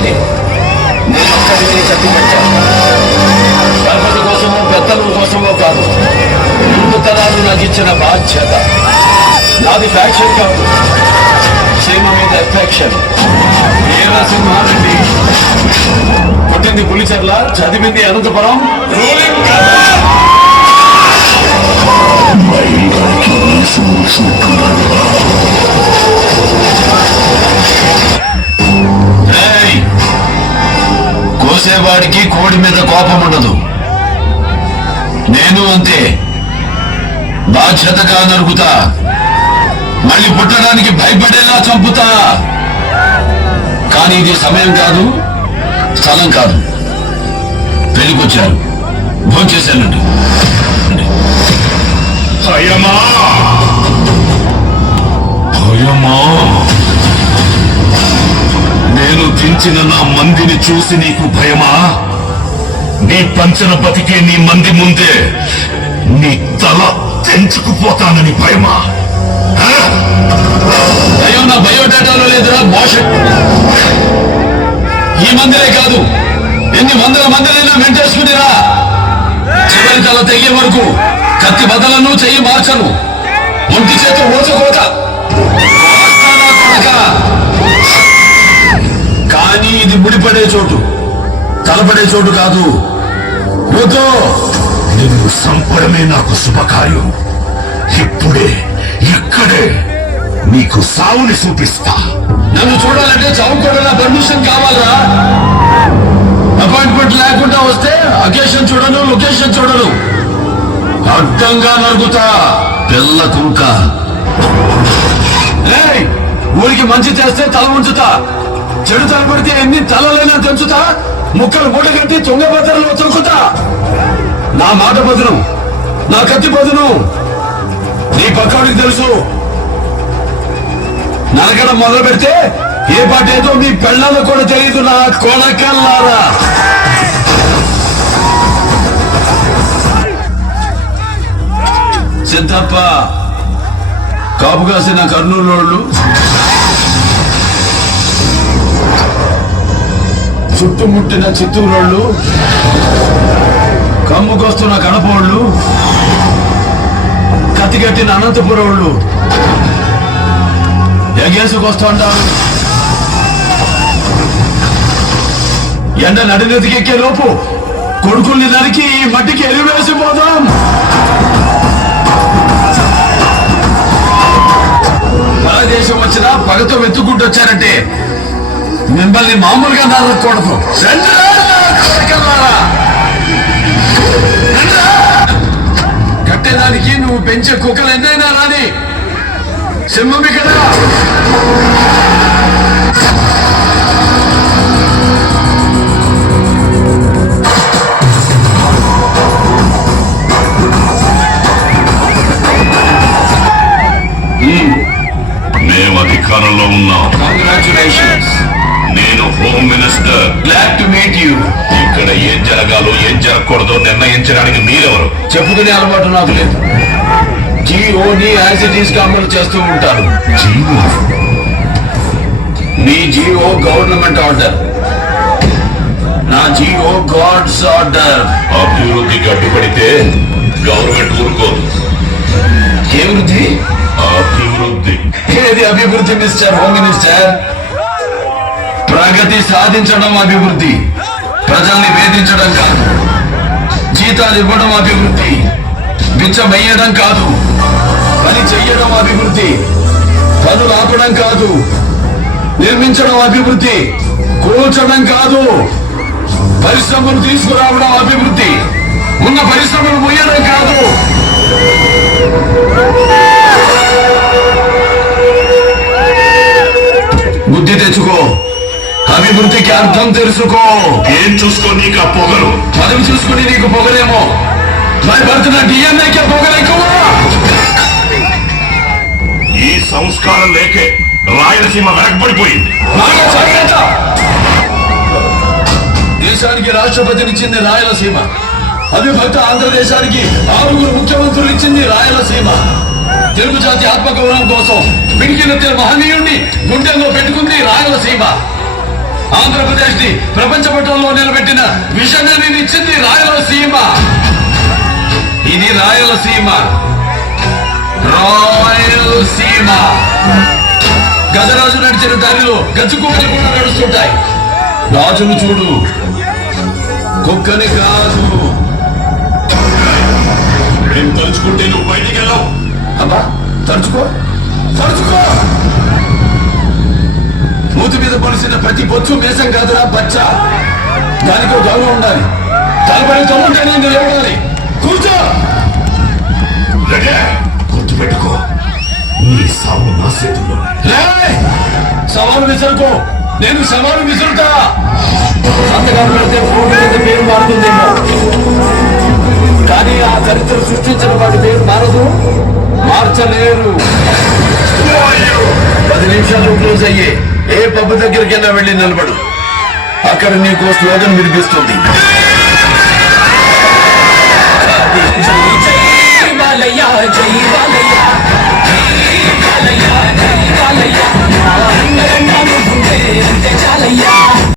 కదే నేను కత్తి పెట్టాను. గణపతి కోసమో పెద్దల కోసమో కాదు, ముందు తరాలు నాకు ఇచ్చిన బాధ్యత. నాది ఫ్యాక్షన్ కాదు, సీమ మీద ఎఫెక్షన్. ఏరా సింహారెడ్డి, పుట్టింది పులిచెర్ల, చదివింది అనంతపురం. కోసేవాడికి కోడి మీద కోపం ఉండదు. నేను అంతే, బాధ్యతగా నరుకుతా, మళ్ళీ పుట్టడానికి భయపడేలా చంపుతా. కానీ ఇది సమయం కాదు, స్థలం కాదు. పెళ్ళికొచ్చారు, భోంచేశానండి. భయమా భయమా నేను దించిన నా మందిని చూసి నీకు భయమా? నీ పంచన బతికే నీ మంది ముందే నీ తల తెంచుకుపోతానని భయమా? భయం నా బయోడేటాలో లేదురా మోషన్. ఈ మందిరే కాదు, ఎన్ని వందల మందిరైనా వెంటేసుకునిరా. చివరి తల తెగే వరకు కత్తి బదలను చెయ్యి మార్చను. ఒంటి చేత ఓచుకోత. కానీ ఇది ముడిపడే చోటు, తలపడే చోటు కాదు. వద్దు, నిన్ను సంపడమే నాకు శుభకార్యం. ఇప్పుడే ఇక్కడే నీకు సావుని చూపిస్తా. నన్ను చూడాలంటే చౌకూడన పర్మిషన్ కావాలరా. అపాయింట్మెంట్ లేకుండా వస్తే అకేషన్ చూడను, లొకేషన్ చూడను. అడ్డంగా నరుగుతా పిల్ల కుంక. ఊరికి మంచి చేస్తే తల ఉంచుతా, చెడు తలపడితే ఎన్ని తలలైనా తెంచుతా. ముక్కలు మూటగట్టి తుంగభద్రలో తొక్కుతా. నా మాట బదును, నా కత్తి బదును. నీ పక్కడికి తెలుసు, నరకడం మొదలు పెడితే ఏ పాట ఏదో మీ పెళ్ళాలకు కూడా తెలియదు. నా కొడకల్లారా, సిద్ధప్ప, కాపు కాసిన కర్నూలు, చుట్టుముట్టిన చిత్తూరోళ్ళు, కమ్ముకొస్తున్న కడపోళ్ళు, కత్తిగట్టిన అనంతపురోళ్ళు ఎగేసుకొస్తుంటారు. ఎండ నడినెతికెక్కే లోపు కొడుకుల్ని నరికి ఈ మట్టికి ఎరివేసిపోదాం. దేశం వచ్చినా పగతో వెతుక్కుంటూ వచ్చారంటే మిమ్మల్ని మామూలుగా నరకూడదు. కట్టేదానికి నువ్వు పెంచే కుక్కలు ఎన్నైనా రాని, సింహం ఇక్కడ. మేము అధికారంలో ఉన్నాం. కంగ్రాచులేషన్స్. నేను home minister. Glad to meet you. ఇక్కడ ఏం జరగాలో ఏం జరగకూడదో నిర్ణయించడానికి మీరెవరు? చెప్పుకునే అలవాటు నాకు లేదు. జీఓని యాజ్ ఇట్ ఈస్ గా అమలు చేస్తూ ఉంటారు. మీ జీఓ గవర్నమెంట్ ఆర్డర్, నా జీఓ గాడ్స్ ఆర్డర్. అభివృద్ధికి అడ్డుపడితే గవర్నమెంట్ ఊరుకోదు. ఏ వృద్ధి? అభివృద్ధి. ఏది అభివృద్ధి మిస్టర్ హోమ్ మినిస్టర్? ప్రగతి సాధించడం అభివృద్ధి, ప్రజల్ని వేధించడం కాదు. జీతాలు ఇవ్వడం అభివృద్ధి, బిచ్చమెయ్యడం కాదు. పని చెయ్యడం అభివృద్ధి, పనులు ఆపడం కాదు. నిర్మించడం అభివృద్ధి, కూల్చడం కాదు. పరిశ్రమలు తీసుకురావడం అభివృద్ధి, ఉన్న పరిశ్రమలు ముయ్యడం కాదు. బుద్ధి తెచ్చుకో, అభివృద్ధికి అర్థం తెలుసుకో. ఏం చూసుకో నీకు ఆ పొగరు? పదవి చూసుకుని నీకు పొగలేమో, మరి పడుతున్న డిఎన్ఏకే పొగలెక్కువ. ఈ సంస్కారం లేకే రాయలసీమ వెనకబడిపోయింది. దేశానికి రాష్ట్రపతినిచ్చింది రాయలసీమ, అవిభక్త ఆంధ్రదేశానికి 6 ముఖ్యమంత్రులు ఇచ్చింది రాయలసీమ. తెలుగు జాతి ఆత్మగౌరవం కోసం పిడికినెత్తిన మహనీయుణ్ణి గుండెల్లో పెట్టుకుంది రాయలసీమ. ఆంధ్రప్రదేశ్ ని ప్రపంచ పటంలో నిలబెట్టిన విజనరీని ఇచ్చింది రాయలసీమ. ఇది రాయలసీమ. రాయలసీమ. గజరాజు నడిచిన దారిలో గజ్జుకుక్కలు కూడా నడుస్తుంటాయి. రాజును చూడు, కుక్కని కాదు. నేను తలుచుకుంటే నువ్వు బయటికి వెళ్ళావు. అబ్బా తడుచుకో, తడుచుకో. మూతి మీద పొలిసిన ప్రతి బొచ్చు మేసం కాదురా బచ్చ. దానికి ఒక గౌరవం ఉండాలి. తలపడి తమ్ముంటేనే నిలబడాలి. కూర్చో. గుర్తుపెట్టుకో, నీ సాగు నా చేతుల్లో. సవాలు విసరుకో, నేను సవాలు విసురుతా. సంతకాలు పెడితే ఫోటో మీద పేరు మారుతుందేమో, కానీ ఆ చరిత్ర సృష్టించిన వాటి పేరు మారదు, మార్చలేరు. 10 నిమిషాలు క్లోజ్ అయ్యి ఏ పబ్బు దగ్గరికైనా వెళ్ళి నిలబడు. అక్కడ నీకు స్లోగన్ వినిపిస్తుంది.